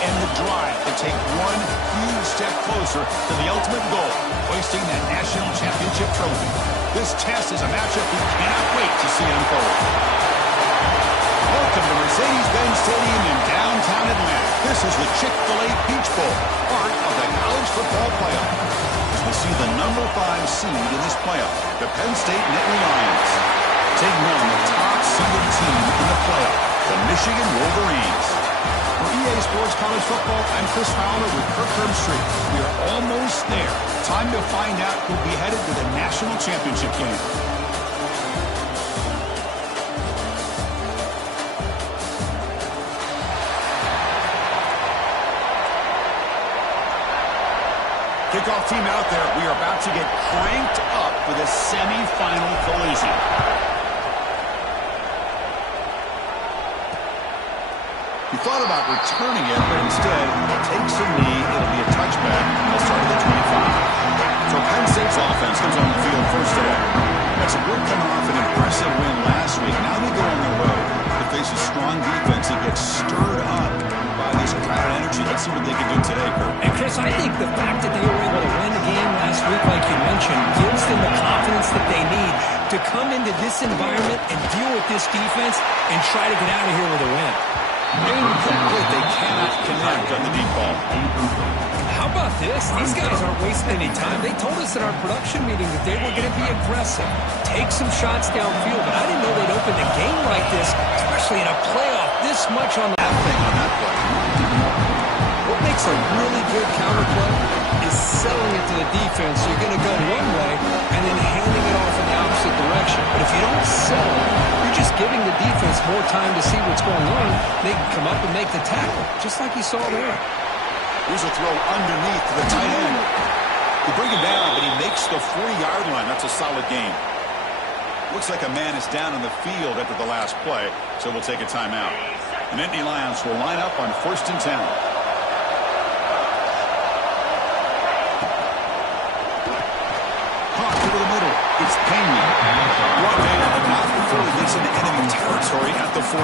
and the drive to take one huge step closer to the ultimate goal, hoisting that national championship trophy. This test is a matchup we cannot wait to see unfold. Welcome to Mercedes-Benz Stadium in downtown Atlanta. This is the Chick-fil-A Peach Bowl, part of the college football playoff. As we see the number 5 seed in this playoff, the Penn State Nittany Lions, taking on the top-seeded team in the playoff, the Michigan Wolverines. For EA Sports College Football, I'm Chris Fowler with Kirk Herbstreit. We are almost there. Time to find out who'll be headed to the national championship game. Kickoff team out there. We are about to get cranked up for this semifinal collision. He thought about returning it, but instead takes a knee. It'll be a touchback. They'll start at the 25. So Penn State's offense comes on the field first today. That's a good coming off an impressive win last week. Now they go on the road to face a strong defense that gets stirred up by this crowd energy. Let's see what they can do today, Kurt. And Chris, I think the fact that they were able to win the game last week, like you mentioned, gives them the confidence that they need to come into this environment and deal with this defense and try to get out of here with a win. Incomplete. They cannot connect on the deep ball. How about this? These guys aren't wasting any time. They told us in our production meeting that they were going to be aggressive, take some shots downfield, but I didn't know they'd open the game like this, especially in a playoff this much on the thing on that play. What makes a really good counter play is selling it to the defense. So you're going to go one way and then handing it off in the opposite direction. But if you don't sell it, you're just giving the defense more time to see what's going on. They can come up and make the tackle, just like you saw there. Here's a throw underneath to the tight end. They bring him down, but he makes the 40-yard line. That's a solid game. Looks like a man is down on the field after the last play, so we'll take a timeout. The Nittany Lions will line up on 1st and 10. Hawk over the middle. It's Payne. One man not before he gets into enemy territory at the 49.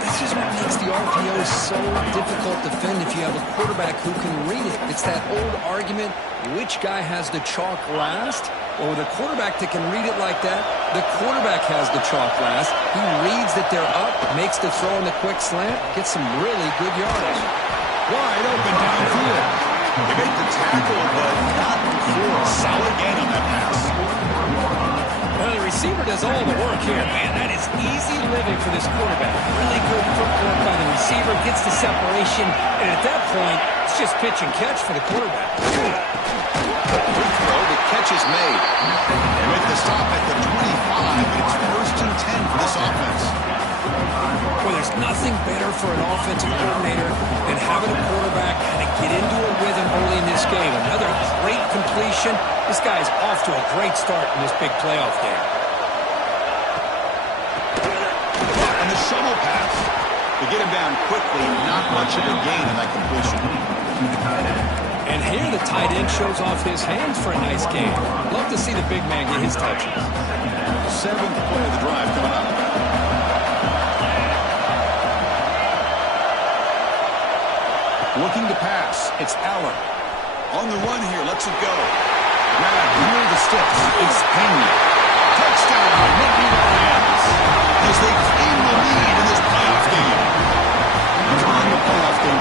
This is what makes the RPO so difficult to defend if you have a quarterback who can read it. It's that old argument, which guy has the chalk last? Well, with a quarterback that can read it like that, the quarterback has the chalk last. He reads that they're up, makes the throw in the quick slant, gets some really good yards. Wide open downfield. They make the tackle, but not before a solid gain on that pass. Well, the receiver does all the work here. Man, that is easy living for this quarterback. Really good footwork by the receiver, gets the separation, and at that point, it's just pitch and catch for the quarterback. Good throw, the catch is made. They make the stop at the 25, but it's 1st and 10 for this offense. Well, there's nothing better for an offensive coordinator than having a quarterback kind of get into a rhythm early in this game. Another great completion. This guy's off to a great start in this big playoff game. And the shovel pass. They get him down quickly. Not much of a gain in that completion. And here the tight end shows off his hands for a nice game. Love to see the big man get his touches. 7th play of the drive coming up. Looking to pass. It's Aller. On the run here. Lets it go. Grab near the sticks. It's Payne. Touchdown. Nittany Lions. As they claim the lead in this playoff game. On the playoff game,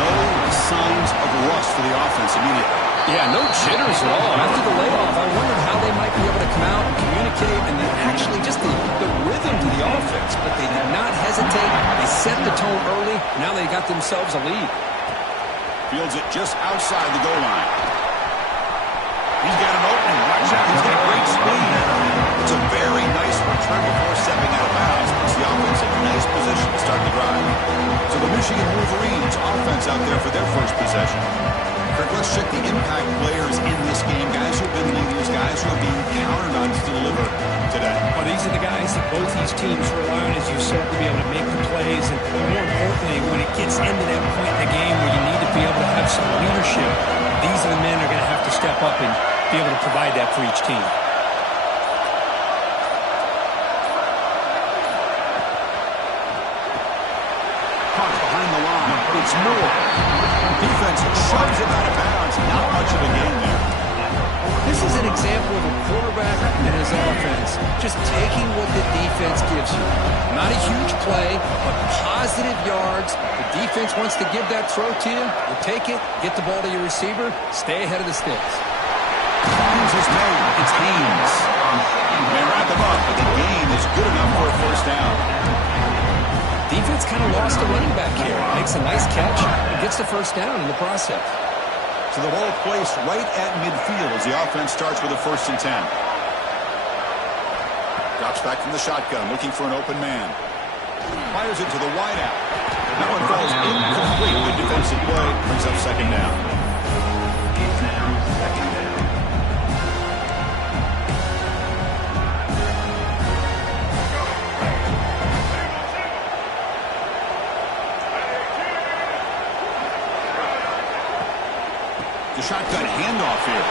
no signs of rust for the offense immediately. Yeah, no jitters at all. After the layoff, I wondered how they might be able to come out and communicate and then actually just the rhythm to the offense. But they did not hesitate. They set the tone early. Now they got themselves a lead. Fields it just outside the goal line. He's got an opening. Watch out. He's got great speed. It's a very nice return before stepping out of bounds. Puts the offense in a nice position to start the drive. So the Michigan Wolverines offense out there for their first possession. Kirk, let's check the impact players in this game. Guys who have been leaders, guys who are being counted on to deliver today. Well, these are the guys that both these teams rely on, as you said, to be able to make the plays. And more importantly, when it gets into that point in the game where you need to be able to have some leadership, these are the men that are going to have to step up and be able to provide that for each team. Caught behind the line. It's more. Defense shoves it out of bounds. Not much of a gain there. This is an example of a quarterback and his offense just taking what the defense gives you. Not a huge play, but positive yards. The defense wants to give that throw to you. You take it, get the ball to your receiver, stay ahead of the sticks. Haynes is made. It's Haynes. They wrap him up, but the gain is good enough for a first down. Defense kind of lost a running back here. Makes a nice catch and gets the first down in the process. So the ball placed right at midfield as the offense starts with a 1st and 10. Drops back from the shotgun, looking for an open man. Fires it to the wideout. That one falls incomplete. Good defensive play. Brings up 2nd down. The shotgun handoff here.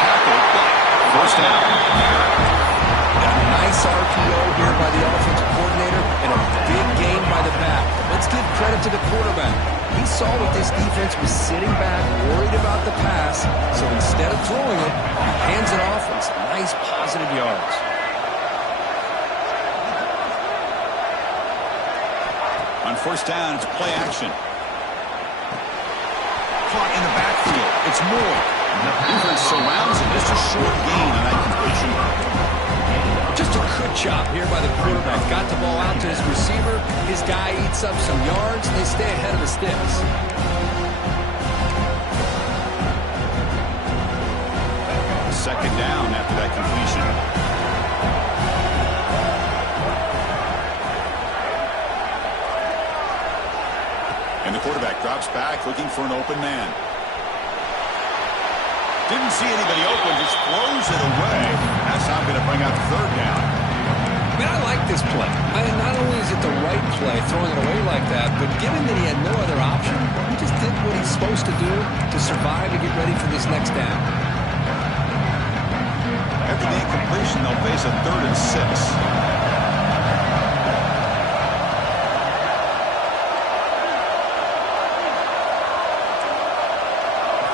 Tackle, but 1st down. A nice RPO here by the offensive coordinator and a big gain by the back. Let's give credit to the quarterback. He saw what this defense was sitting back, worried about the pass, so instead of throwing it, he hands it off and some nice positive yards. On 1st down, it's play action. Caught in the backfield. It's Moore. The defense surrounds him. Just a short gain on that completion. Just a good job here by the quarterback. Got the ball out to his receiver. His guy eats up some yards. They stay ahead of the sticks. 2nd down after that completion. And the quarterback drops back, looking for an open man. Didn't see anybody open, just throws it away. That's not going to bring up 3rd down. Man, I like this play. Not only is it the right play, throwing it away like that, but given that he had no other option, he just did what he's supposed to do to survive and get ready for this next down. After the incompletion, they'll face a 3rd and 6.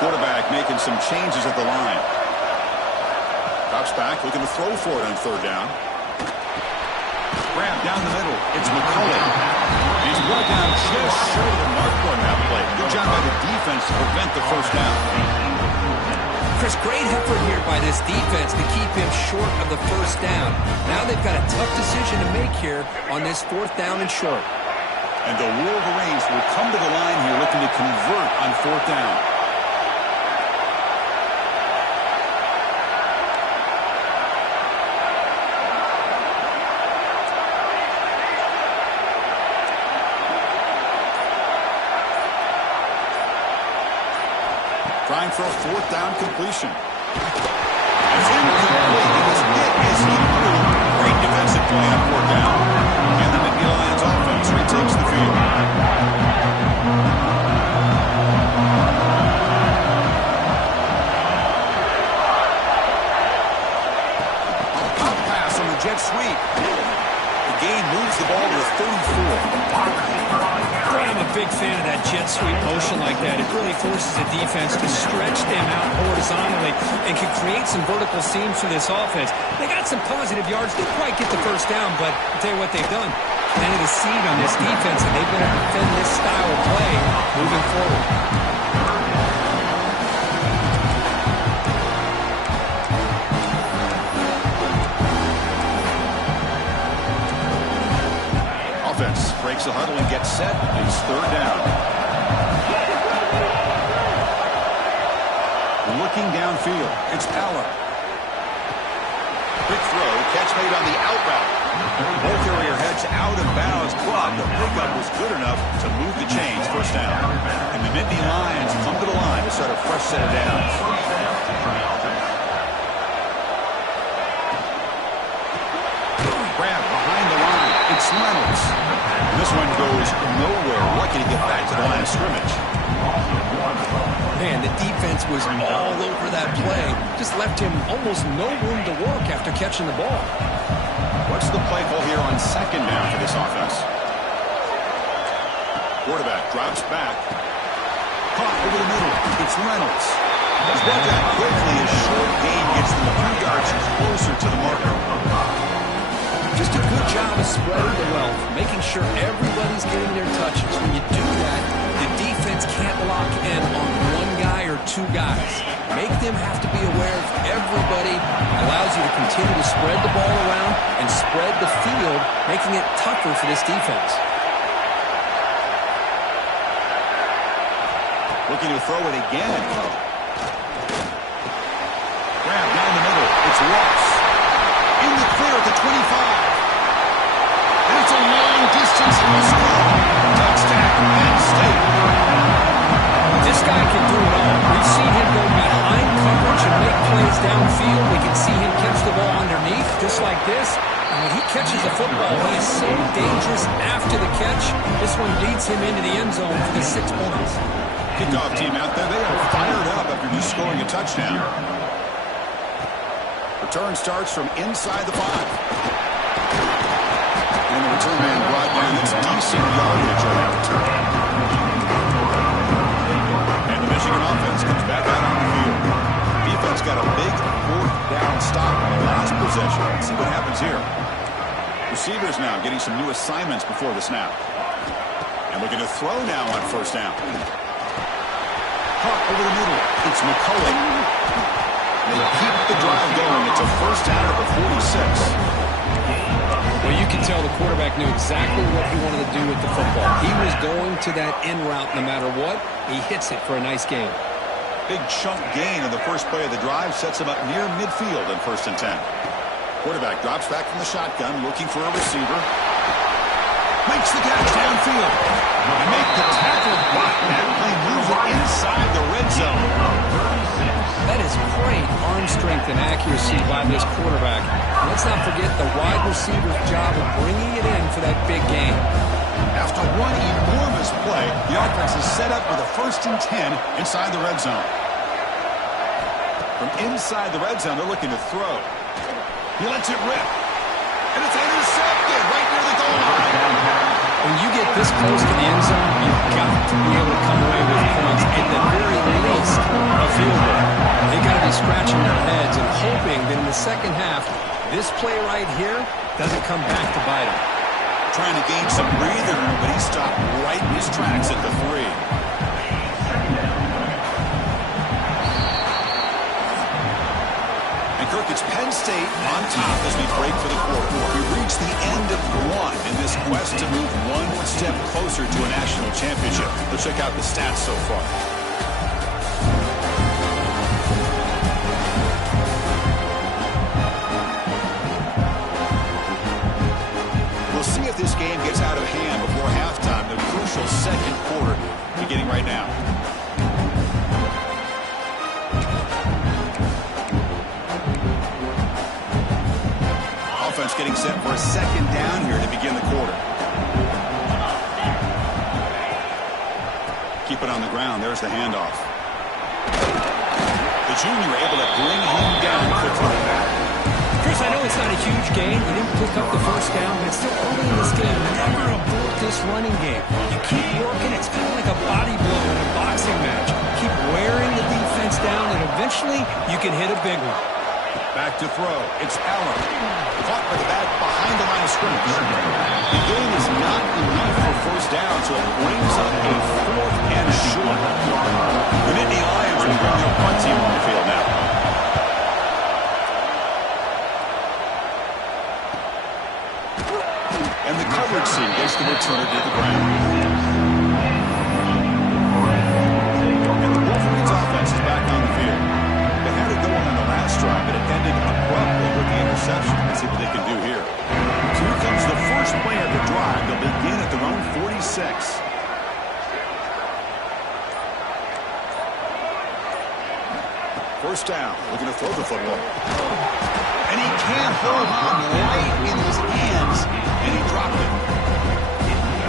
Quarterback making some changes at the line. Drops back, looking to throw for it on 3rd down. Grab down the middle. It's McCulley. He's brought down just short of the mark on that play. Good job by the defense to prevent the 1st down. Chris, great effort here by this defense to keep him short of the 1st down. Now they've got a tough decision to make here on this 4th down and short. And the Wolverines will come to the line here looking to convert on 4th down. Trying for a 4th down completion. It's incomplete. It was hit as he threw. Great defensive play on 4th down. And the Nittany Lions offense retakes the field. Pop pass on the jet sweep. The gain moves the ball to a 34. I'm a big fan of that jet sweep motion like that. It really forces the defense to stretch them out horizontally and can create some vertical seams for this offense. They got some positive yards. Didn't quite get the 1st down, but I'll tell you what they've done. Planted a seed on this defense, and they've been able to defend this style of play moving forward. Breaks the huddle and gets set. It's 3rd down. Looking downfield. It's Aller. Quick throw. Catch made on the out route. Ball carrier heads out of bounds, but the pickup was good enough to move the chains. 1st down. And the Nittany Lions come to the line to start a fresh set of downs. Grab behind the line. It's Reynolds. This one goes nowhere. Lucky to get back to the line of scrimmage. Man, the defense was all over that play. Just left him almost no room to work after catching the ball. What's the play call here on 2nd down for this offense? Quarterback drops back. Caught over the middle. It's Reynolds. He's brought down quickly. A short gain gets them a few yards closer to the marker. Just a good job of spreading the wealth, making sure everybody's getting their touches. When you do that, the defense can't lock in on one guy or two guys. Make them have to be aware of everybody. Allows you to continue to spread the ball around and spread the field, making it tougher for this defense. Looking to throw it again. Grab down the middle. It's Ross. In the clear at the 25. And it's a long distance score. Touchdown, Penn State. This guy can do it all. We've seen him go behind coverage and make plays downfield. We can see him catch the ball underneath, just like this. And when he catches the football, he is so dangerous after the catch. This one leads him into the end zone for the 6 points. Kickoff team out there. They are fired up after just scoring a touchdown. Return starts from inside the 5. And the return man brought down. It's decent yardage on that return. And the Michigan offense comes back out on the field. Defense got a big 4th down stop on the last possession. Let's see what happens here. Receivers now getting some new assignments before the snap. And looking to throw now on 1st down. Caught over the middle. It's McCullough. They keep the drive going. It's a 1st down at the 46. Well, you can tell the quarterback knew exactly what he wanted to do with the football. He was going to that end route no matter what. He hits it for a nice gain. Big chunk gain in the first play of the drive sets him up near midfield in 1st and 10. Quarterback drops back from the shotgun, looking for a receiver. Makes the catch downfield. And make the tackle block. That play moves it inside the red zone. That is great arm strength and accuracy by this quarterback. Let's not forget the wide receiver's job of bringing it in for that big gain. After one enormous play, the offense is set up with a 1st and 10 inside the red zone. From inside the red zone, they're looking to throw. He lets it rip. And it's intercepted right near the goal line. When you get this close to the end zone, you've got to be able to come away with points, at the very least, a field goal. They've got to be scratching their heads and hoping that in the second half, this play right here doesn't come back to bite him. Trying to gain some breather room, but he stopped right in his tracks at the 3. And Kirk, it's Penn State on top as we break for the quarter. We reach the end of 1 in this quest to move one step closer to a national championship. Let's check out the stats so far. We'll see if this game gets out of hand before halftime. The crucial 2nd quarter beginning right now. Offense getting set for a 2nd down here to begin the quarter. Keep it on the ground. There's the handoff. The junior able to bring him down quickly. Chris, I know it's not a huge gain. You didn't pick up the 1st down, but it's still early in this game. Never abort this running game. You keep working. It's kind of like a body blow in a boxing match. Keep wearing the defense down, and eventually you can hit a big one. Back to throw. It's Allen. Caught by the back behind the line of scrimmage. The game is not enough for 1st down, so it brings up a 4th and short. The Nittany Lions will bring their punt team on the field now. And the coverage team gets the returner to the ground. And the Wolverines offense is back on the field. They had it going on the last drive, but it ended abruptly with the interception. Let's see what they can do here. So here comes the first play of the drive. They'll begin at their own 46. First down, looking to throw the football. And he can't hold on right in his hands, and he dropped it.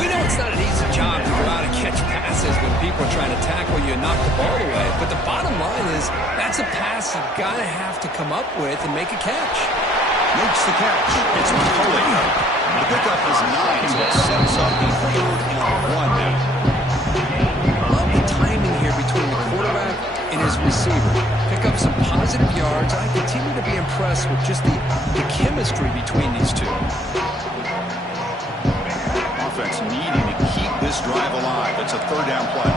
We know it's not an easy job to go out and catch passes when people are trying to tackle you and knock the ball away, but the bottom line is that's a pass you've got to have to come up with and make a catch. Makes the catch. It's McCullough. The pickup is 9, so it sets up the 3rd and 1 now. receiver. Pick up some positive yards. I continue to be impressed with just the chemistry between these two. Offense needing to keep this drive alive. It's a third down play.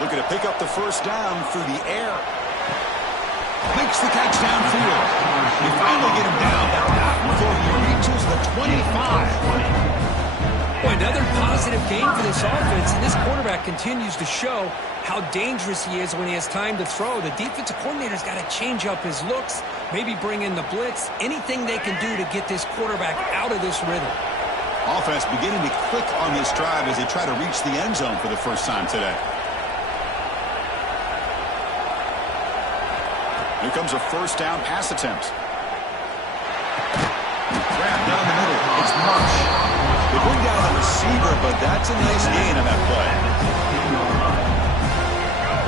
Looking to pick up the first down through the air. Makes the catch downfield. They finally get him down before he reaches the 25. Boy, another positive game for this offense, and this quarterback continues to show how dangerous he is when he has time to throw. The defensive coordinator's got to change up his looks, maybe bring in the blitz, anything they can do to get this quarterback out of this rhythm. Offense beginning to click on this drive as they try to reach the end zone for the first time today. Here comes a first down pass attempt. Grab down the middle. It's Marsh. They bring down the receiver, but that's a nice gain on that play.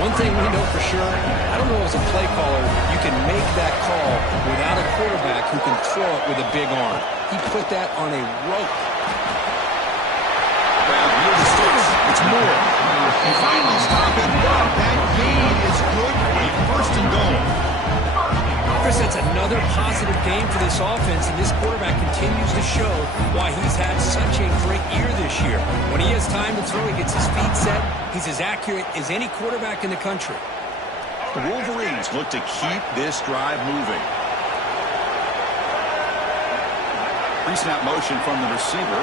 One thing we know for sure, I don't know as a play caller, you can make that call without a quarterback who can throw it with a big arm. He put that on a rope. Grab near the sticks. It's Moore. They finally stop it. That gain is good for a first and goal. Chris, that's another positive game for this offense, and this quarterback continues to show why he's had such a great year this year. When he has time to throw, he gets his feet set. He's as accurate as any quarterback in the country. The Wolverines look to keep this drive moving. Pre-snap motion from the receiver.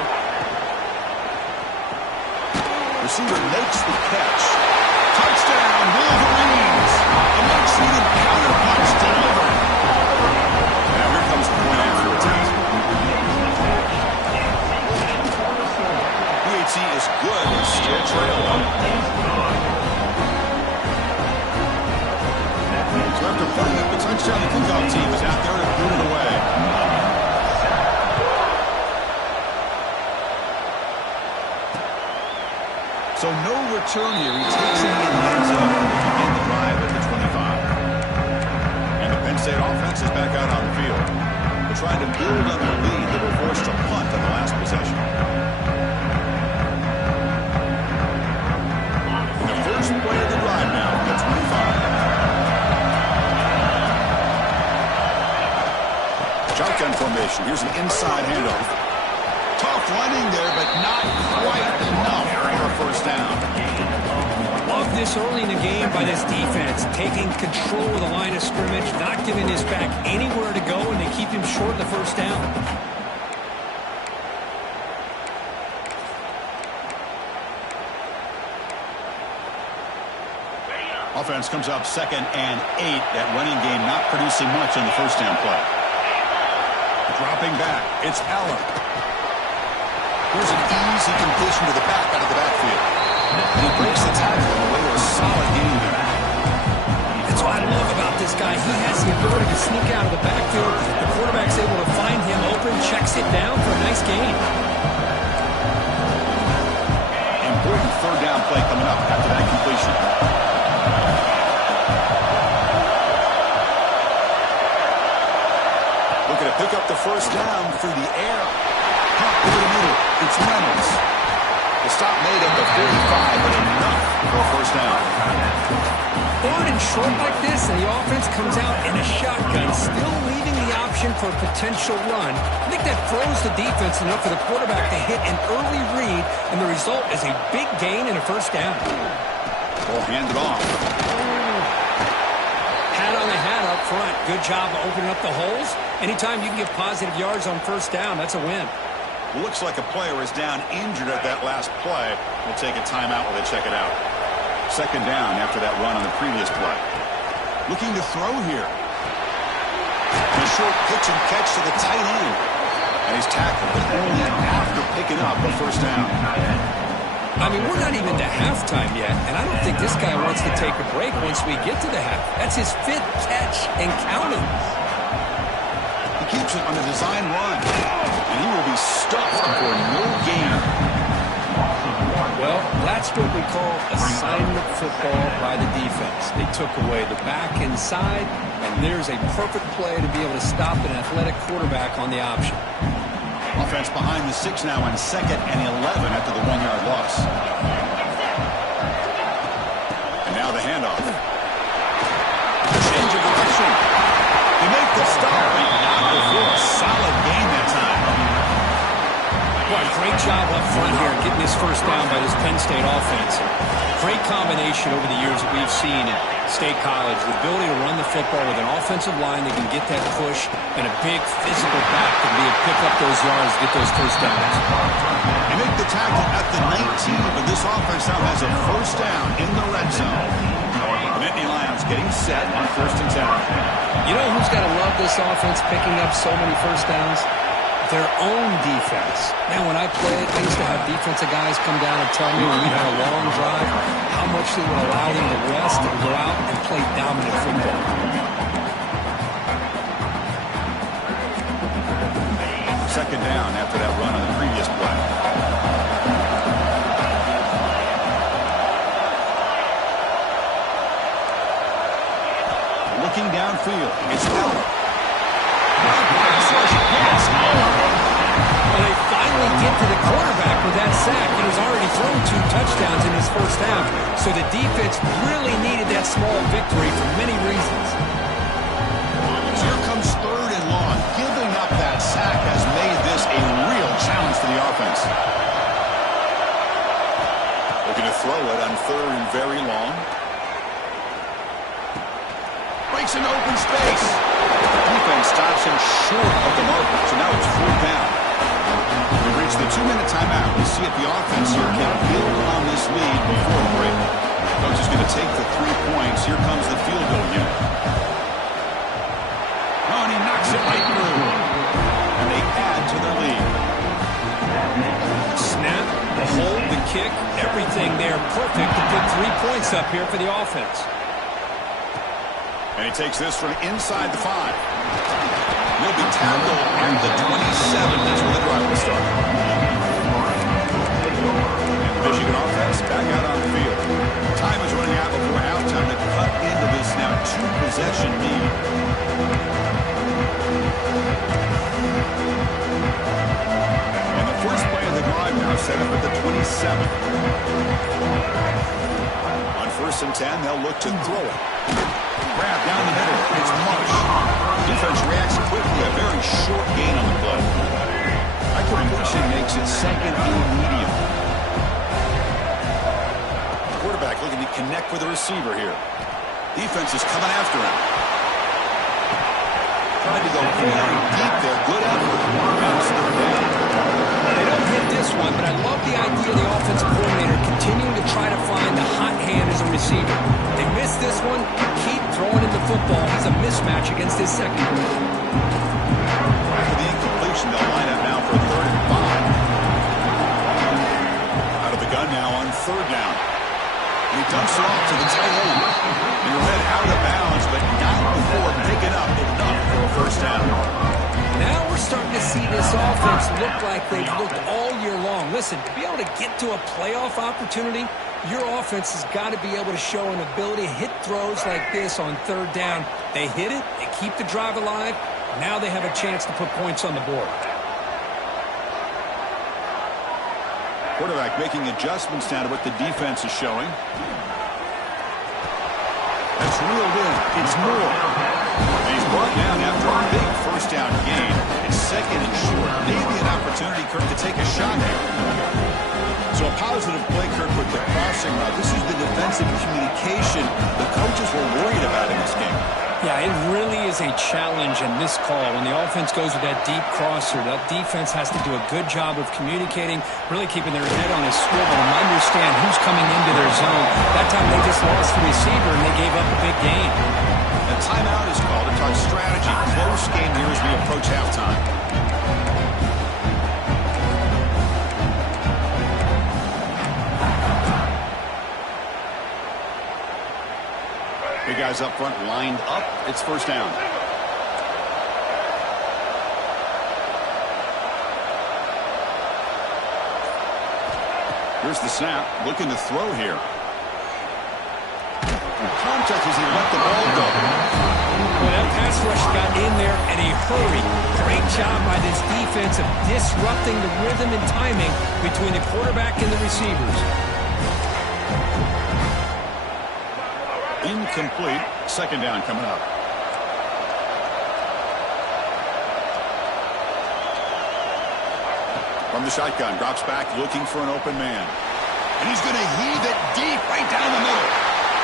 Receiver makes the catch. Touchdown, Wolverines! A much-needed counterpunch delivered. Now here comes the point after attack. PAT is good and still trailing. So after putting up the touchdown, the kickoff team is out there to boot it away. So no return here. He takes it in the end zone to begin the drive at the 25. And the Penn State offense is back out on the field. They're trying to build on their lead. They were forced to punt on the last possession. And the first play of the drive now at the 25. Shotgun formation. Here's an inside handoff. Tough running there, but not quite enough for a first down. Love this early in the game by this defense, taking control of the line of scrimmage, not giving this back anywhere to go, and they keep him short of the first down. Offense comes up 2nd and 8. That running game not producing much on the first down play. Dropping back, it's Allen. Here's an easy completion to the back out of the backfield. And he breaks the tackle away to a solid gain there. That's what I love about this guy. He has the ability to sneak out of the backfield. The quarterback's able to find him open, checks it down for a nice gain. Important third down play coming up after that completion. Looking to pick up the first down through the air. Pop over the middle. It's Reynolds. The stop made at the 45, but enough for a first down. Third and short like this, and the offense comes out in a shotgun, still leaving the option for a potential run. I think that throws the defense enough for the quarterback to hit an early read, and the result is a big gain and a first down. Ball handed off. Hat on the hat up front. Good job of opening up the holes. Anytime you can get positive yards on first down, that's a win. Looks like a player is down injured at that last play. We'll take a timeout while they check it out. Second down after that run on the previous play. Looking to throw here. A short pitch and catch to the tight end. And he's tackled, but only after picking up a first down. I mean, we're not even to halftime yet, and I don't think this guy wants to take a break once we get to the half. That's his 5th catch and counting. He keeps it on a design run, and he will be stuffed for no gain. Well, that's what we call assignment football by the defense. They took away the back inside, and there's a perfect play to be able to stop an athletic quarterback on the option. Offense behind the 6 now on 2nd and 11 after the 1-yard loss. And now the handoff. Change of direction. They make the stop, but not before a solid gain that time. Boy, great job up front here getting this first down by this Penn State offense. Great combination over the years that we've seen at State College. The ability to run the football with an offensive line that can get that push and a big physical back that can be able to pick up those yards, get those first downs. They make the tackle at the 19, but this offense now has a first down in the red zone. The Nittany Lions getting set on 1st and 10. You know who's got to love this offense picking up so many first downs? Their own defense. Man, when I played, I used to have defensive guys come down and tell me when we had a long drive how much they would allow them to rest and go out and play dominant football. Second down after that run on the previous play. Looking downfield, it's Miller. Well, they finally get to the quarterback with that sack. He's already thrown 2 touchdowns in his first half, so the defense really needed that small victory for many reasons. Here comes 3rd and long. Giving up that sack has made this a real challenge for the offense. Looking to throw it on 3rd and very long. Breaks an open space. Defense stops him short of the mark, so now it's 4th down. We've reached the 2-minute timeout. We'll see if the offense here can build on this lead before the break. Coach is going to take the 3 points. Here comes the field goal unit. Oh, and he knocks it right through. And they add to their lead. Snap, the hold, the kick, everything there perfect to put 3 points up here for the offense. And he takes this from inside the 5. He'll be tackled at the 27. That's where the drive will start. And the Michigan offense back out on the field. Time is running out before halftime to cut into this now 2-possession lead. And the first play of the drive now set up at the 27. On 1st and 10, they'll look to throw it. Grab down the middle. It's Marsh. Defense reacts quickly. A very short gain on the play. Accuracy makes it 2nd and medium. Quarterback looking to connect with the receiver here. Defense is coming after him. Trying to go very deep there. Good effort. Bounce third down. They don't hit this one, but I love the idea of the offensive coordinator continuing to try to find the hot hand as a receiver. They miss this one, keep throwing him the football. He's a mismatch against his secondary. After the incompletion, they'll line up now for 3rd and 5. Out of the gun now on 3rd down. And he dumps it off to the tight end. He read out of bounds, but not before picking up enough for a first down. Now we're starting to see this offense look like they've looked all year long. Listen, to be able to get to a playoff opportunity, your offense has got to be able to show an ability to hit throws like this on 3rd down. They hit it, they keep the drive alive. Now they have a chance to put points on the board. Quarterback making adjustments now to what the defense is showing. That's reeled in. It's Moore. And he's brought down after a big first down gain. It's 2nd and short. Maybe an opportunity, Kirk, to take a shot here. So a positive play, Kirk, with the crossing route. This is the defensive communication the coaches were worried about in this game. Yeah, it really is a challenge in this call. When the offense goes with that deep crosser, that defense has to do a good job of communicating, really keeping their head on a swivel and understand who's coming into their zone. That time they just lost the receiver and they gave up a big gain. A timeout is called to talk strategy. Close game here as we approach halftime. Big guys up front lined up. It's first down. Here's the snap. Looking to throw here. Contact as he let the ball go. Well, that pass rush got in there, and he hurry. Great job by this defense of disrupting the rhythm and timing between the quarterback and the receivers. Incomplete. Second down coming up. From the shotgun, drops back looking for an open man. And he's going to heave it deep right down the middle.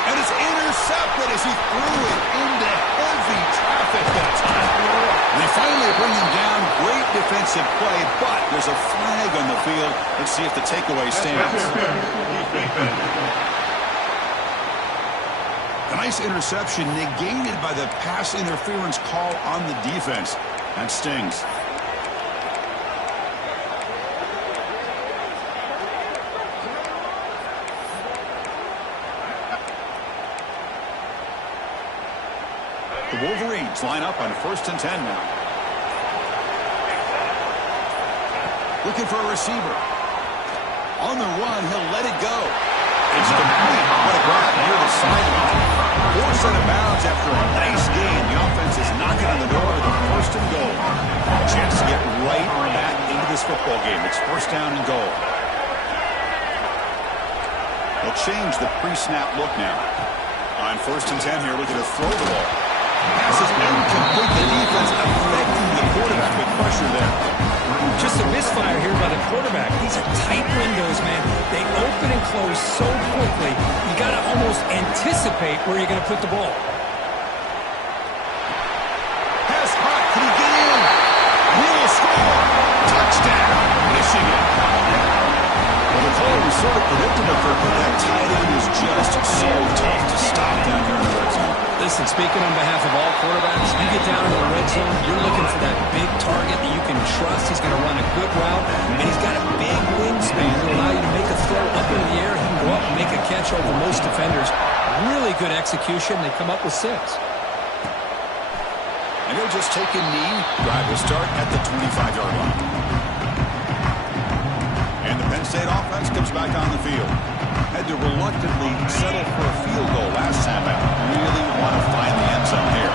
And it's intercepted as he threw it into heavy traffic that time. And they finally bring him down. Great defensive play, but there's a flag on the field. Let's see if the takeaway stands. A nice interception negated by the pass interference call on the defense. That stings. The Wolverines line up on 1st and 10 now. Looking for a receiver. On the run, he'll let it go. It's complete. What a grab near the sideline. Forced out of bounds after a nice gain. The offense is knocking on the door with a 1st and goal. A chance to get right back into this football game. It's 1st down and goal. They'll change the pre-snap look now. On 1st and 10 here, looking to throw the ball. Pass is incomplete. The defense affecting the quarterback with pressure there. Just a misfire here by the quarterback. These are tight windows, man. They open and close so quickly. You got to almost anticipate where you're going to put the ball. Pass hot. Can he get in? He'll score. Touchdown. Michigan. Well, the call was sort of predictable, but that tight end is just so tough to stop down here in the red zone. Listen, speaking on behalf of all quarterbacks, you get down in the red zone, you're looking for that big target that you can trust. He's going to run a good route, and he's got a big wingspan to allow you to make a throw up in the air. He can go up and make a catch over most defenders. Really good execution. They come up with 6. And he'll just take a knee. Drive will start at the 25-yard line. And the Penn State offense comes back on the field. Had to reluctantly settle for a field goal last time out. Really want to find the end zone here.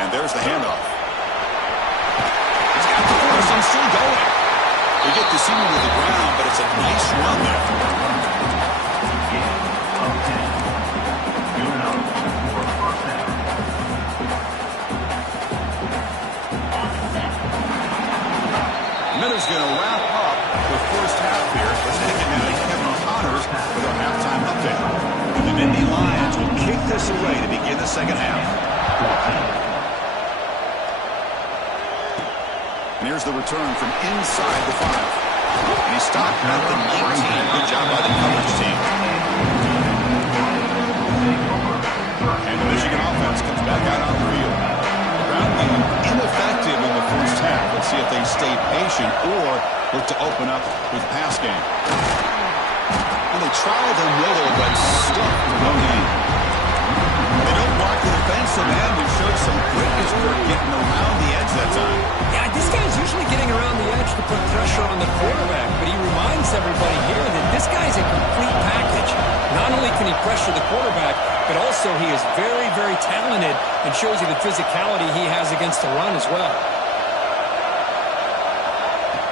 And there's the handoff. He's got the force and still going. They get the senior to the ground, but it's a nice run there. Miller's going to wrap up the first half here. Let's take it now to Kevin Connors with our halftime update. And the Nittany Lions will kick this away to begin the second half. And here's the return from inside the 5. And he stopped at the 19. Good job by the coverage team. And the Michigan offense comes back out on the field. The ground game ineffective in the first half. Let's see if they stay patient or look to open up with pass game. And they tried them little, but stuck for no gain. They don't block the defensive end, who showed some quickness for getting around the edge that time. Yeah, this guy's usually getting around the edge to put pressure on the quarterback, but he reminds everybody here that this guy's a complete package. Not only can he pressure the quarterback, but also he is very, very talented and shows you the physicality he has against the run as well.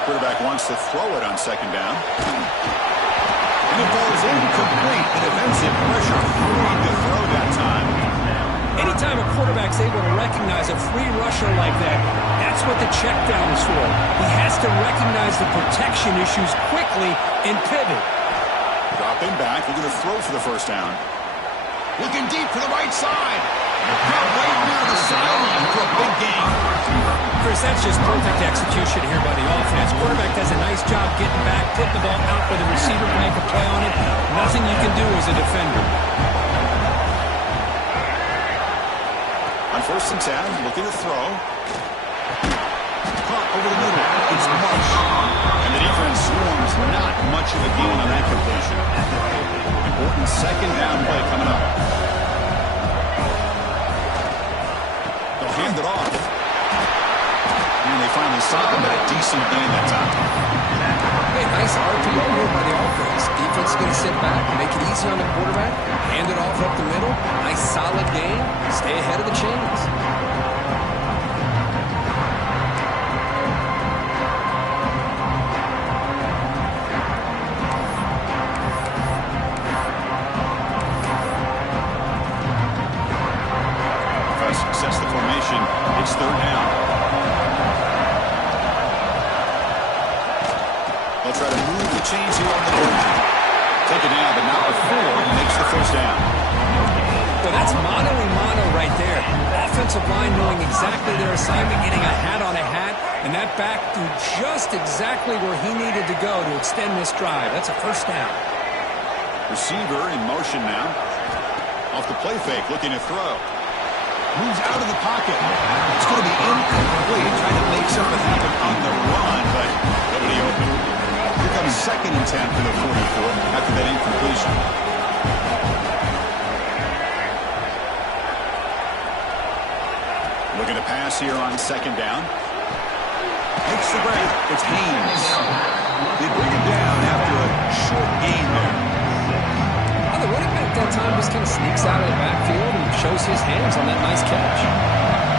Quarterback wants to throw it on second down. And it falls incomplete. The defensive pressure hurried to throw that time. Anytime a quarterback's able to recognize a free rusher like that, that's what the check down is for. He has to recognize the protection issues quickly and pivot. Dropping back, looking to throw for the first down. Looking deep for the right side. Got right near the sideline for a big gain. Chris, that's just perfect execution here by the offense. Quarterback does a nice job getting back, putting the ball out where the receiver can make a play on it. Nothing you can do as a defender. On 1st and 10, looking to throw. Caught over the middle. It's much. And the defense swarms. Not much of a gain on that completion. Important second down play coming up. They'll hand it off. And they finally stop him at a decent gain that time. Hey, nice RPO here by the offense. Defense is going to sit back, make it easy on the quarterback, hand it off up the middle. Nice solid game. Stay ahead of the chains. possession. It's third down. They'll try to move the chains here on the ground. Take it down, but not before he makes the first down. Well, that's mano-a-mano right there. Offensive line knowing exactly their assignment, getting a hat on a hat, and that back threw just exactly where he needed to go to extend this drive. That's a first down. Receiver in motion now. Off the play fake, looking to throw. Moves out of the pocket. It's going to be incomplete. Trying to make something happen on the run, but nobody open. Here comes 2nd and 10 for the 44 after that incompletion. Looking to pass here on 2nd down. Makes the break. It's Haynes. They bring him down after a short gain there. The running back that time just kind of sneaks out of the backfield and shows his hands on that nice catch.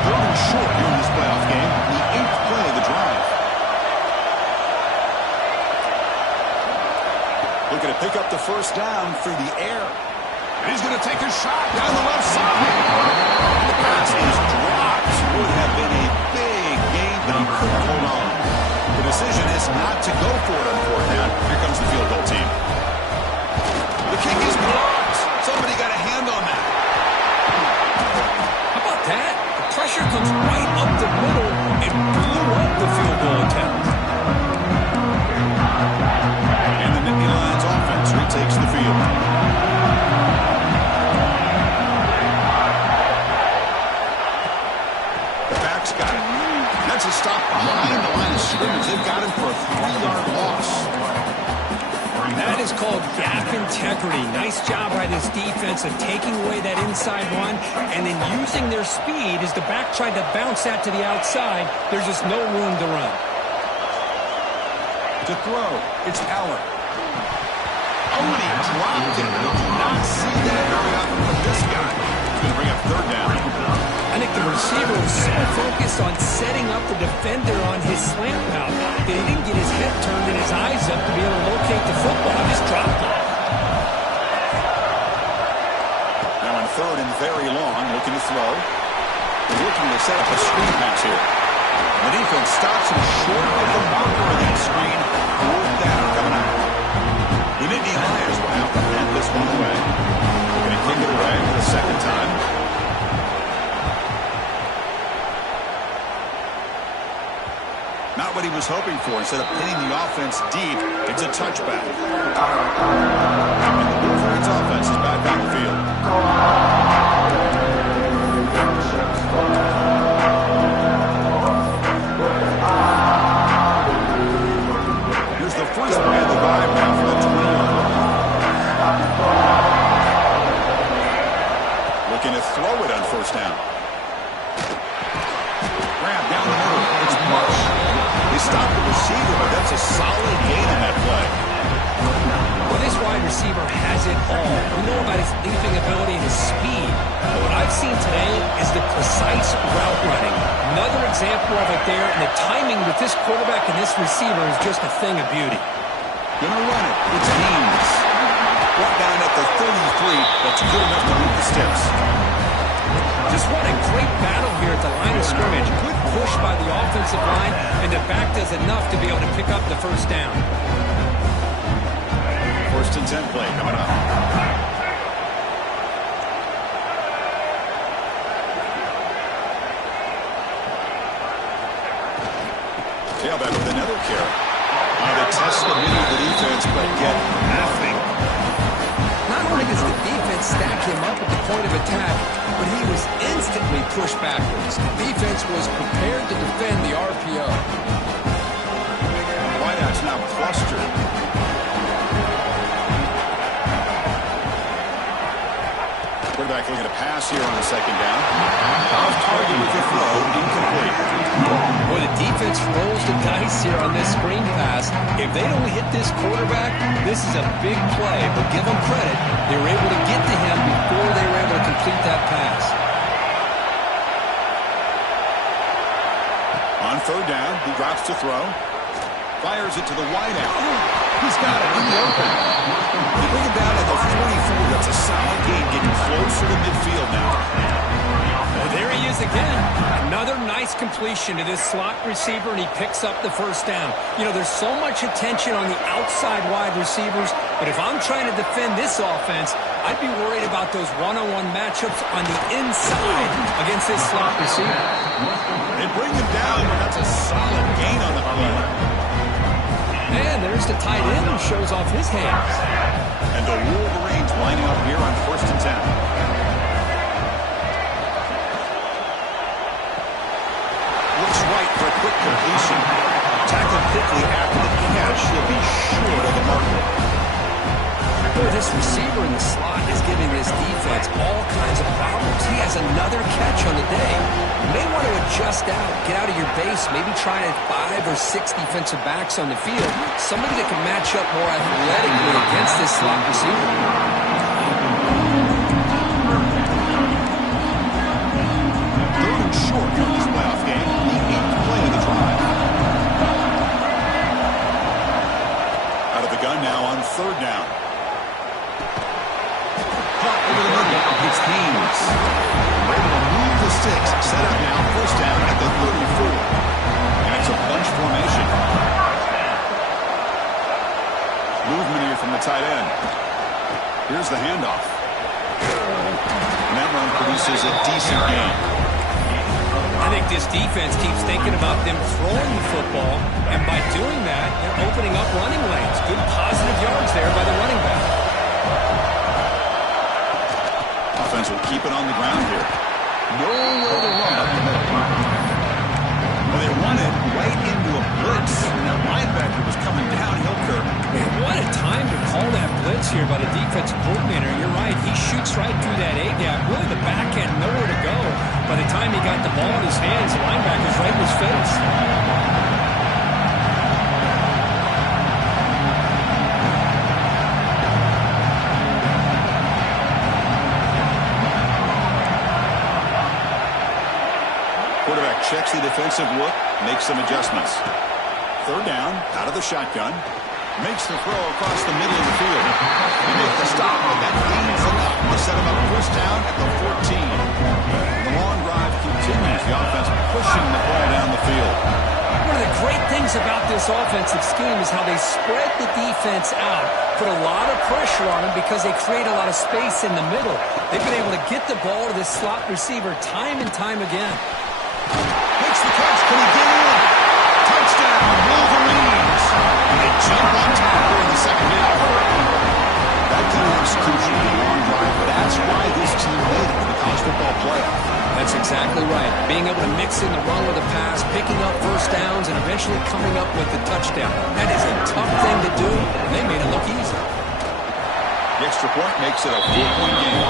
3rd and short here in this playoff game. The 8th play of the drive. Looking to pick up the first down through the air. And he's going to take a shot down the left side. The pass is dropped. Would have been a big gain, but he couldn't hold on. The decision is not to go for it on 4th down. Here comes the field goal team. The kick is blocked. Somebody got a hand on that. How about that? The pressure comes right up the middle and blew up the field goal attempt. And the Nittany Lions offense retakes the field. The back's got it. That's a stop behind the line of scrimmage. They've got him for a 3-yard loss. That is called gap integrity. Nice job by this defense of taking away that inside run and then using their speed as the back tried to bounce that to the outside. There's just no room to run. To throw, it's Allen. Oh, and he dropped it. I did not see that very often from this guy. He's going to bring up 3rd down. I think the receiver was so focused on setting up the defender on his slant route that he didn't get his head turned and his eyes up to be able to locate the football. He just dropped it. Now on 3rd and very long, looking to throw. They're looking to set up a screen pass here. The defense stops him short of the marker of that screen. 4th down coming up. The Nittany Lions will have to hand this one away. They're going to kick it away for the 2nd time. Not what he was hoping for. Instead of pinning the offense deep, it's a touchback. And the Wolverines offense is back on the field. Here's the first play of the drive now for the 20-yard line. Looking to throw it on 1st down. Grab down the middle. It's Marsh. They stopped the receiver, but that's a solid gain on that play. Well, this wide receiver has it all. We know about his leaping ability and his speed. But what I've seen today is the precise route running. Another example of it there, and the timing with this quarterback and this receiver is just a thing of beauty. Gonna run it. It's Haynes. Brought down at the 33. That's good enough to move the sticks. Just what a great battle here at the line of scrimmage. Good push by the offensive line, and the back does enough to be able to pick up the first down. 1st and 10 play coming up. Tailback with another carry. They test the middle of the defense, but get nothing. Not only does the defense stack him up at the point of attack, but he was instantly pushed backwards. The defense was prepared to defend the RPO. Wideouts now clustered. Quarterback looking to pass here on the 2nd down. Off target with the throw, incomplete. Boy, the defense rolls the dice here on this screen pass. If they don't hit this quarterback, this is a big play. But give them credit, they were able to get to him before they were able to complete that pass. On 3rd down, he drops to throw. Fires it to the wideout. He's got it in the open. They bring it down to the 44. That's a solid gain, getting closer to midfield now. Well, there he is again. Another nice completion to this slot receiver, and he picks up the first down. You know, there's so much attention on the outside wide receivers, but if I'm trying to defend this offense, I'd be worried about those one-on-one matchups on the inside against this slot receiver. They bring him down, but that's a solid gain on the play. And there's the tight end who shows off his hands. And the Wolverines lining up here on 1st and 10. Looks right for a quick completion. Tackled quickly after the catch. He'll be short of the marker. Boy, this receiver in the slot is giving this defense all kinds of problems. He has another catch on the day. You may want to adjust out, get out of your base, maybe try 5 or 6 defensive backs on the field. Somebody that can match up more athletically against this slot receiver. Third and short in this playoff game. The 8th play of the drive. Out of the gun now on 3rd down. Caught over the middle. It's Haynes. We're able to move the sticks. Set up now. 1st down at the 34. And it's a bunch formation. Movement here from the tight end. Here's the handoff. And that run produces a decent gain. I think this defense keeps thinking about them throwing the football, and by doing that, they're opening up running lanes. Good positive yards there by the running back. Offense will keep it on the ground here. Nowhere to run up the middle. Well, they run it right into a blitz. And that linebacker was coming downhill, Kirk. Man, what a time to call that blitz here by the defensive coordinator. You're right. He shoots right through that A-gap. Really, the back had nowhere to go. By the time he got the ball in his hands, the linebacker's right in his face. Quarterback checks the defensive look, makes some adjustments. 3rd down, out of the shotgun. Makes the throw across the middle of the field. He makes the stop, and that gains enough to set him up 1st down at the 14. And the long drive continues. The offense pushing the ball down the field. One of the great things about this offensive scheme is how they spread the defense out, put a lot of pressure on them because they create a lot of space in the middle. They've been able to get the ball to this slot receiver time and time again. Makes the catch. Can he get in? Touchdown, Wolverines. And they jump on top here in the 2nd half. That game was crucial in the long drive. That's why this team made it to the college football playoff. That's exactly right. Being able to mix in the run with a pass, picking up 1st downs, and eventually coming up with the touchdown. That is a tough thing to do, and they made it look easy. The extra point makes it a 4-point game.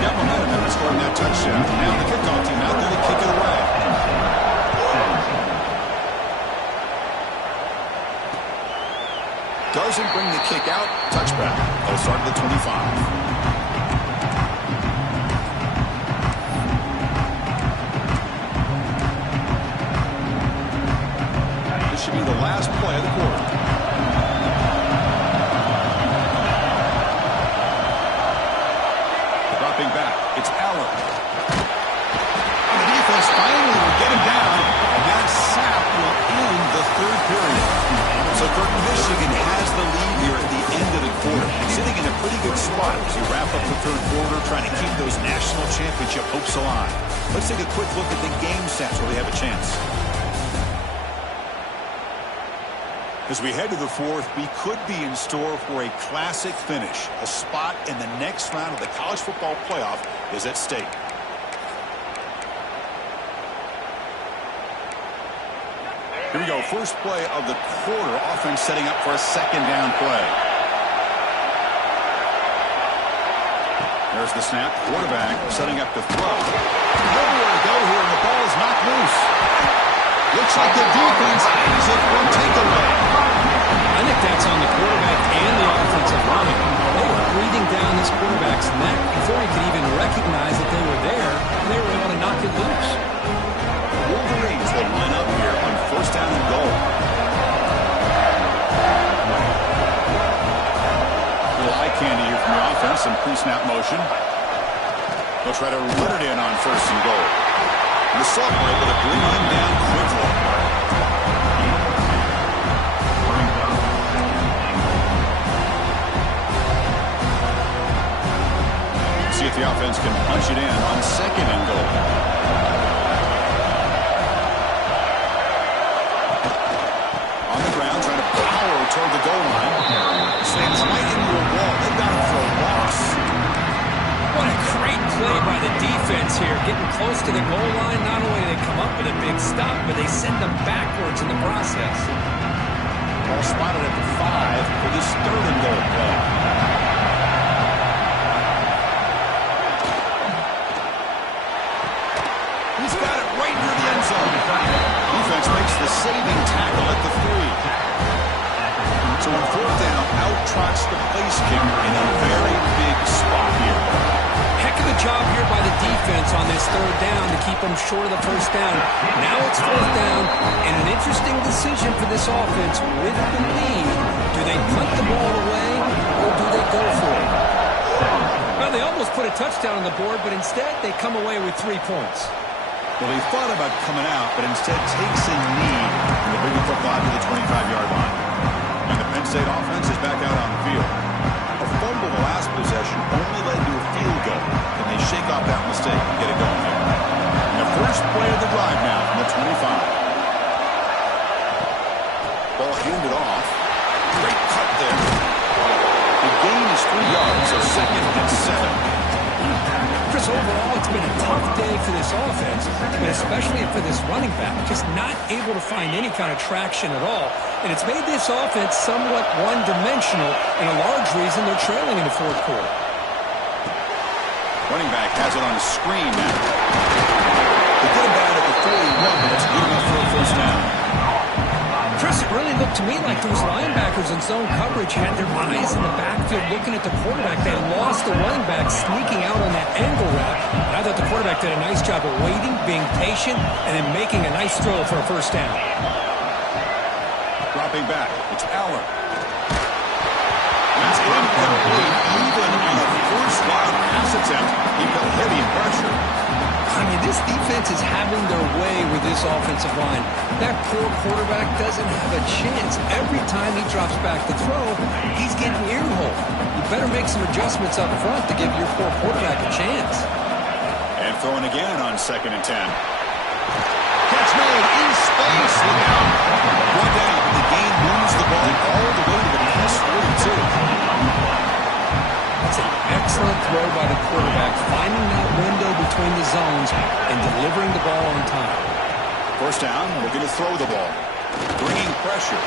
Got momentum after scoring that touchdown. Now the kickoff team out there to kick it away. Doesn't bring the kick out. Touchback. They'll start at the 25. This should be the last play of the quarter. Back. It's Allen. And the defense finally will get him down, and that sack will end the 3rd period. So Kirk, Michigan has the lead here at the end of the quarter, sitting in a pretty good spot as you wrap up the 3rd quarter, trying to keep those national championship hopes alive. Let's take a quick look at the game stats where they have a chance. As we head to the 4th, we could be in store for a classic finish. A spot in the next round of the college football playoff is at stake. Here we go. First play of the quarter. Offense setting up for a 2nd down play. There's the snap. Quarterback setting up to throw. Nowhere to go here, and the ball is knocked loose. Looks like the defense has it for a takeaway. I think that's on the quarterback and the offensive line. They were breathing down this quarterback's neck before he could even recognize that they were there, and they were able to knock it loose. Wolverines will line up here on 1st down and goal. A little eye candy here from the offense, some pre-snap motion. They'll try to run it in on 1st and goal. And the sophomore able to bring him down quickly. See if the offense can punch it in on 2nd and goal. On the ground, trying to power toward the goal line. Slams right into a wall. They've got him for a loss. What a great play by the defense here. Getting close to the goal line, not only do they come up with a big stop, but they send them backwards in the process. Ball spotted at the 5 for this 3rd and goal play. He's got it right near the end zone. Defense makes the saving tackle at the 3. So on 4th down, out trots the place kicker in a very big spot here. Heck of a job here by the defense on this 3rd down to keep them short of the 1st down. Now it's 4th down, and an interesting decision for this offense with the lead. Do they punt the ball away, or do they go for it? Well, they almost put a touchdown on the board, but instead they come away with 3 points. Well, he thought about coming out, but instead takes a knee and they bring the football to the 25-yard line. And the Penn State offense is back out on the field. A fumble the last possession only led to a field goal. Can they shake off that mistake and get it going here? And the first play of the drive now from the 25. Ball handed off. Great cut there. The gain is 3 yards, so 2nd and 7. Chris, overall, it's been a tough day for this offense, but especially for this running back. Just not able to find any kind of traction at all. And it's made this offense somewhat one-dimensional, and a large reason they're trailing in the 4th quarter. Running back has it on the screen now. They get him down at the 41, but it's good enough for a 1st down. Chris, it really looked to me like those linebackers in zone coverage had their eyes in the backfield looking at the quarterback. They lost the running back sneaking out on that angle route. And I thought the quarterback did a nice job of waiting, being patient, and then making a nice throw for a 1st down. Dropping back, it's Allen. That's incomplete. Even on a 1st down pass attempt, he felt heavy pressure. I mean, this defense is having their way with this offensive line. That poor quarterback doesn't have a chance. Every time he drops back to throw, he's getting earholed. You better make some adjustments up front to give your poor quarterback a chance. And throwing again on 2nd and 10. Catch made in space. Look out. One down. The game moves the ball all the way to the pass 42. That's an excellent throw by the quarterback, finding that window between the zones and delivering the ball on time. 1st down, looking to throw the ball. Bringing pressure.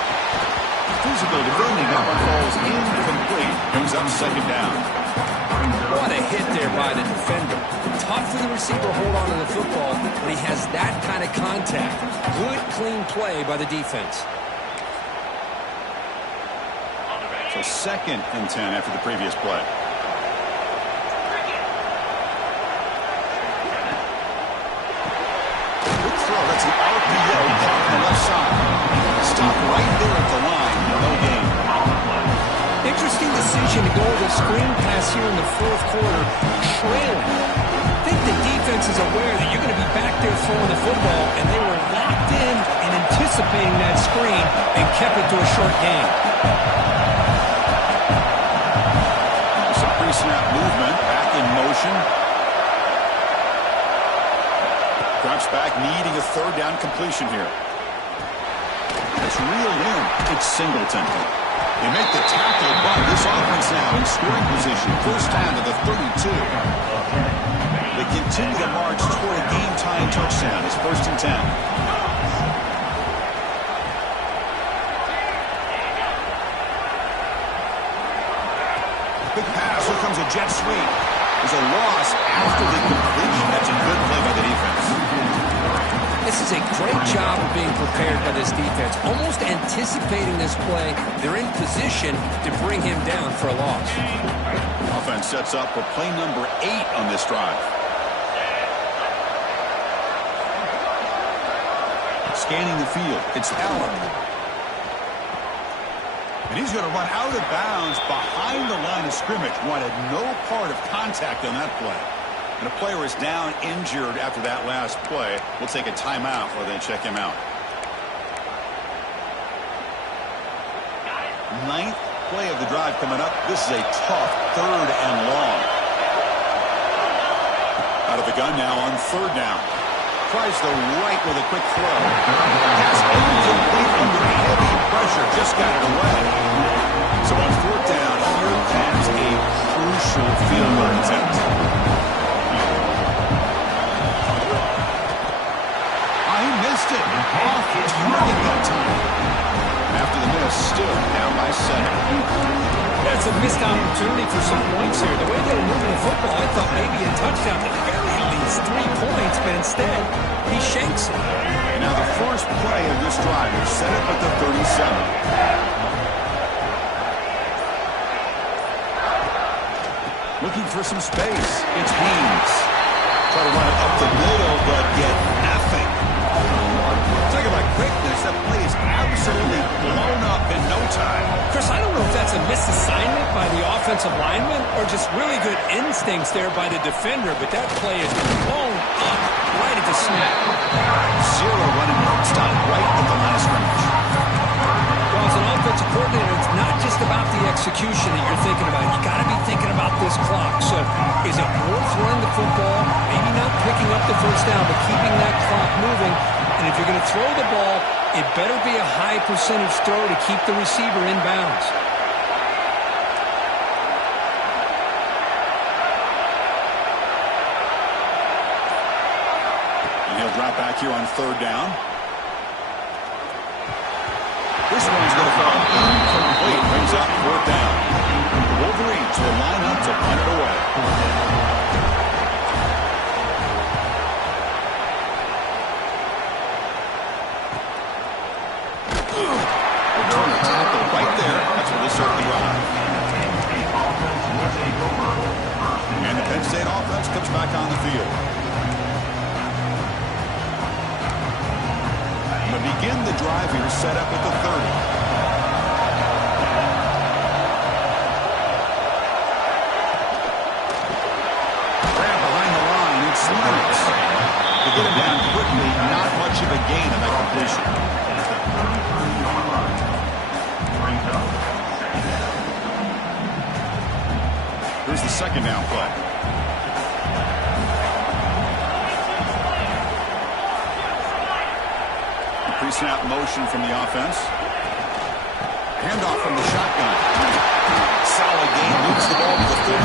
Physical defending, that one falls incomplete. Brings up 2nd down. What a hit there by the defender. Tough for the receiver to hold on to the football when he has that kind of contact. Good, clean play by the defense. So 2nd and 10 after the previous play. That's an RPO caught on the left side. Stop right there at the line. No gain. Interesting decision to go with a screen pass here in the 4th quarter, trailing. I think the defense is aware that you're going to be back there throwing the football, and they were locked in and anticipating that screen and kept it to a short gain. Some pre-snap movement, back in motion. Drops back, needing a 3rd down completion here. It's reeled in. It's Singleton. They make the tackle, but this offense now in scoring position. 1st down to the 32. They continue to march toward a game-tying touchdown. It's 1st and 10. Big pass. Here comes a jet sweep. There's a loss after the completion. That's a good play by the defense. This is a great job of being prepared by this defense. Almost anticipating this play, they're in position to bring him down for a loss. Offense sets up for play number 8 on this drive. Scanning the field, it's Allen. And he's going to run out of bounds behind the line of scrimmage. Wanted no part of contact on that play. And a player is down injured after that last play. We'll take a timeout while they check him out. Ninth play of the drive coming up. This is a tough 3rd and long. Out of the gun now on 3rd down. Tries the right with a quick throw. Pass incomplete under heavy pressure. Just got it away. So on 4th down, here comes a crucial field goal attempt. I missed it. Off target that time. After the miss, still down by 7. That's a missed opportunity for some points here. The way they were moving the football, I thought maybe a touchdown, at the very least 3 points, but instead, he shanks it. And now the first play of this drive is set up at the 37. Looking for some space. It's Haynes. Try to run it up the middle, but get nothing. Talk about quickness. That play is absolutely blown up in no time. Chris, I don't know if that's a misassignment by the offensive lineman or just really good instincts there by the defender, but that play is blown up right at the snap. 0 running stop right at the line of scrimmage. Well, as an offensive coordinator, it's not just about the execution that you're thinking about. You got to be thinking about this clock. So is it worth running the football, maybe not picking up the first down, but keeping that clock moving? And if you're going to throw the ball, it better be a high percentage throw to keep the receiver in bounds. And he'll drop back here on 3rd down. This one's going to fall incomplete. Brings up 4th down. The Wolverines will line up to punt it away. Return tackle right there. That's what this certainly run. And the Penn State offense comes back on the field. Begin the drive here, set up at the 30. Grab behind the line, it slides. To get him down quickly, not much of a gain on that completion. Here's the 2nd down play. Pre-snap motion from the offense. Handoff from the shotgun. Solid gain. Moves the ball to the 37.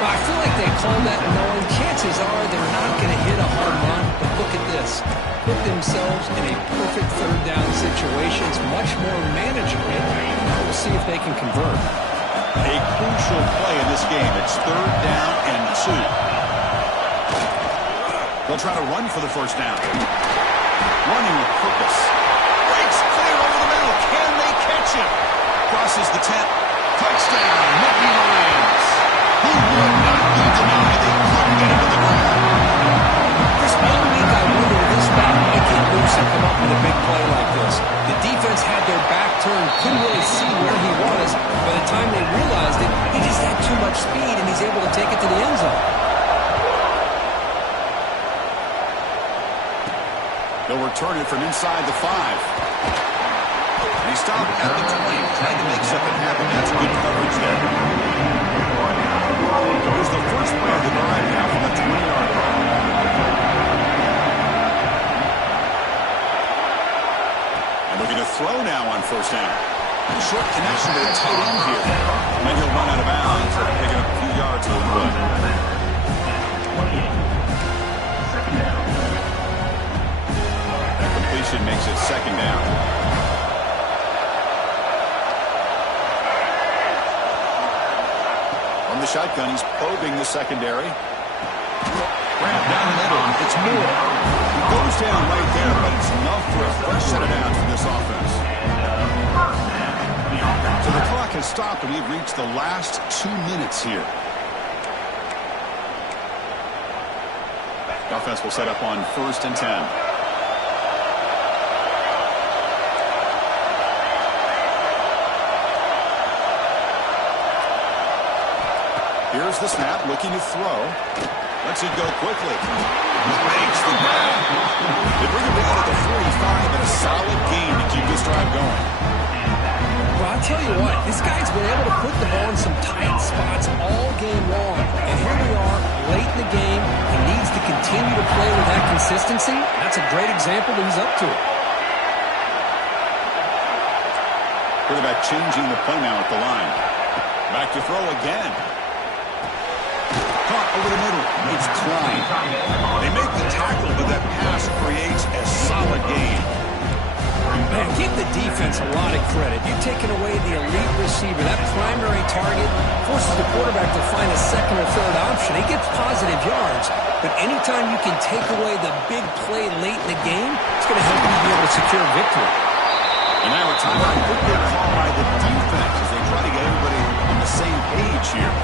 Well, I feel like they call that knowing chances are they're not going to hit a hard run. But look at this. Put themselves in a perfect 3rd down situation. It's much more manageable. We'll see if they can convert. A crucial play in this game. It's 3rd down and 2. They'll try to run for the first down. Running with purpose. Breaks clear over the middle. Can they catch him? Crosses the 10. Touchdown, Nittany Lions. He would not be denied. They couldn't get him to the ground. Chris, all week I wonder if this back might get loose and come up with a big play like this. The defense had their back turned, couldn't really see where he was. By the time they realized it, he just had too much speed, and he's able to take it to the end zone. They'll return it from inside the 5. And he stopped at the 20, trying to make something happen. That's good coverage there. Here's the first play of the drive now from the 20-yard line. And looking to throw now on 1st down. A short connection to the tight end here. And then he'll run out of bounds, picking up a few yards on the play. Makes it 2nd down. On the shotgun, he's probing the secondary. Grab down the middle. It's Moore. He goes down right there, but it's enough for a fresh set of downs for this offense. So the clock has stopped, and we've reached the last 2 minutes here. The offense will set up on 1st and 10. Here's the snap, looking to throw. Lets it go quickly. Makes the grab. They bring it down at the 45, and a solid gain to keep this drive going. Well, I'll tell you what, this guy's been able to put the ball in some tight spots all game long. And here we are, late in the game. He needs to continue to play with that consistency. That's a great example that he's up to it. Quarterback changing the play now at the line. Back to throw again. Caught over the middle. It's Klein. They make the tackle, but that pass creates a solid gain. Man, give the defense a lot of credit. You've taken away the elite receiver. That primary target forces the quarterback to find a second or third option. He gets positive yards, but anytime you can take away the big play late in the game, it's going to help you be able to secure victory. And now a timeout quickly called by the defense as they try to get everybody on the same page here.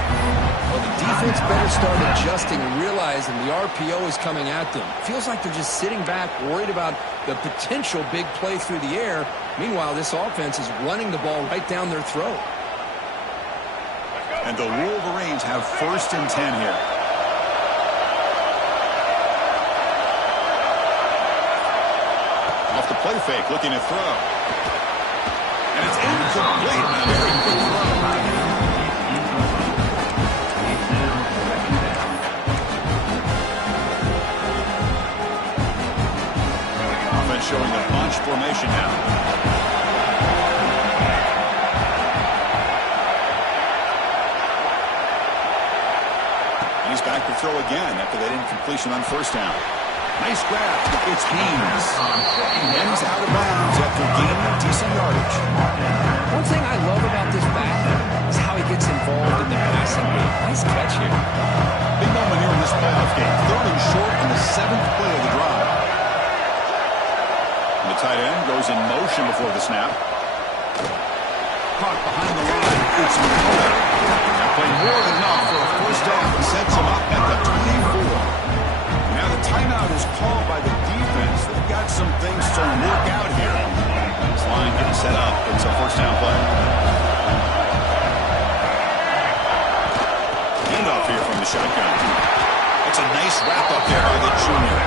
Well, the defense better start adjusting and realizing the RPO is coming at them. Feels like they're just sitting back, worried about the potential big play through the air. Meanwhile, this offense is running the ball right down their throat. And the Wolverines have 1st and 10 here. Off the play fake, looking to throw. And it's incomplete. A very quick throw. Offense showing a bunch formation now. And he's back to throw again after that incompletion on 1st down. Nice grab. It's Haynes. And he's out of bounds after gaining decent yardage. One thing I love about this back is how he gets involved in the passing game. Nice catch here. Big moment here in this playoff game. 3rd and short on the 7th play of the drive. And the tight end goes in motion before the snap. Caught behind the line. It's Miller. That played more than enough for a 1st down. Sets him up at the 24. Now the timeout is called by the defense. They've got some things to work out here. This line getting set up. It's a 1st down play. Handoff here from the shotgun. That's a nice wrap-up there by the junior.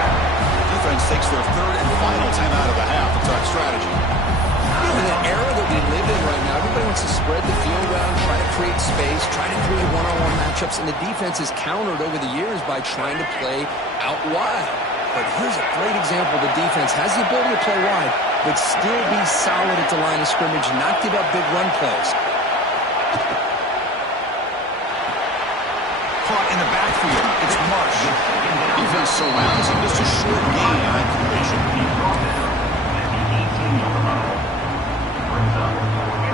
Defense takes their 3rd and final timeout of the half to talk strategy. In the era that we live in right now, everybody wants to spread the field around, try to create space, try to create one-on-one matchups, and the defense is countered over the years by trying to play out wide. But here's a great example. The defense has the ability to play wide, but still be solid at the line of scrimmage, not give up big run plays. Caught in the backfield. It's Marsh. Defense surrounds him. Just a short gain on completion.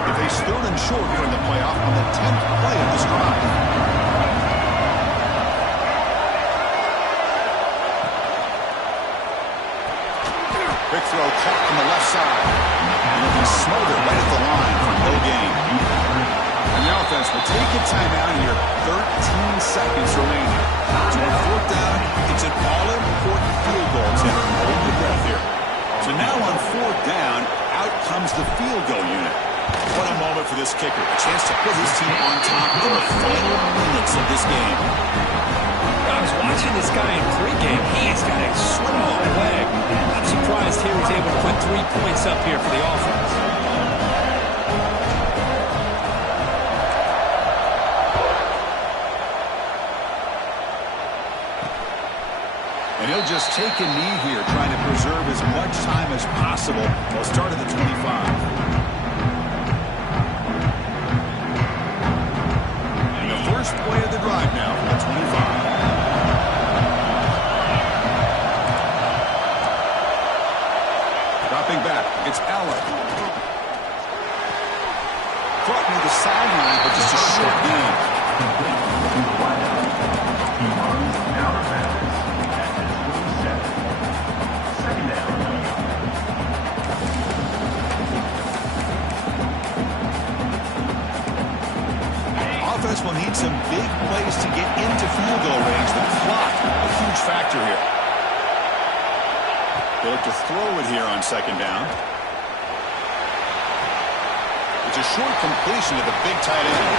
They face 3rd and short here in the playoff on the 10th play of this drive. Quick throw caught on the left side. And he smothered right at the line for no gain. And the offense will take a timeout here. 13 seconds remaining. So on 4th down, it's an all-important field goal attempt. Hold your breath here. So now on 4th down, out comes the field goal unit. What a moment for this kicker. A chance to put his team on top in the final minutes of this game. I was watching this guy in pregame. He has got a strong leg. I'm surprised he was able to put 3 points up here for the offense. And he'll just take a knee here, trying to preserve as much time as possible. They'll start at the 25. First play of the drive now from the 25. Dropping back, it's Allen. Caught near the sideline, but just a short gain. Offense will need some big plays to get into field goal range. The clock, a huge factor here. They look to throw it here on 2nd down. It's a short completion to the big tight end.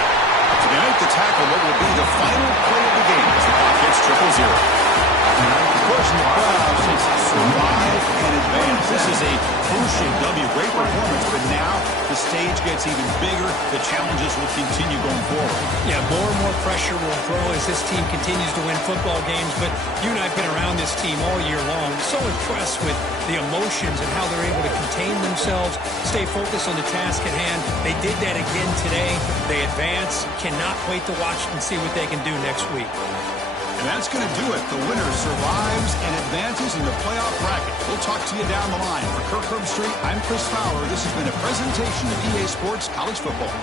So they make the tackle, but will be the final play of the game as the clock hits 0-0. The course in the playoffs is survive and advance. This is a crucial W. Great performance, but now the stage gets even bigger. The challenges will continue going forward. Yeah, more and more pressure will grow as this team continues to win football games. But you and I have been around this team all year long. So impressed with the emotions and how they're able to contain themselves, stay focused on the task at hand. They did that again today. They advance. Cannot wait to watch and see what they can do next week. And that's going to do it. The winner survives and advances in the playoff bracket. We'll talk to you down the line. For Kirk Herbstreit, I'm Chris Fowler. This has been a presentation of EA Sports College Football.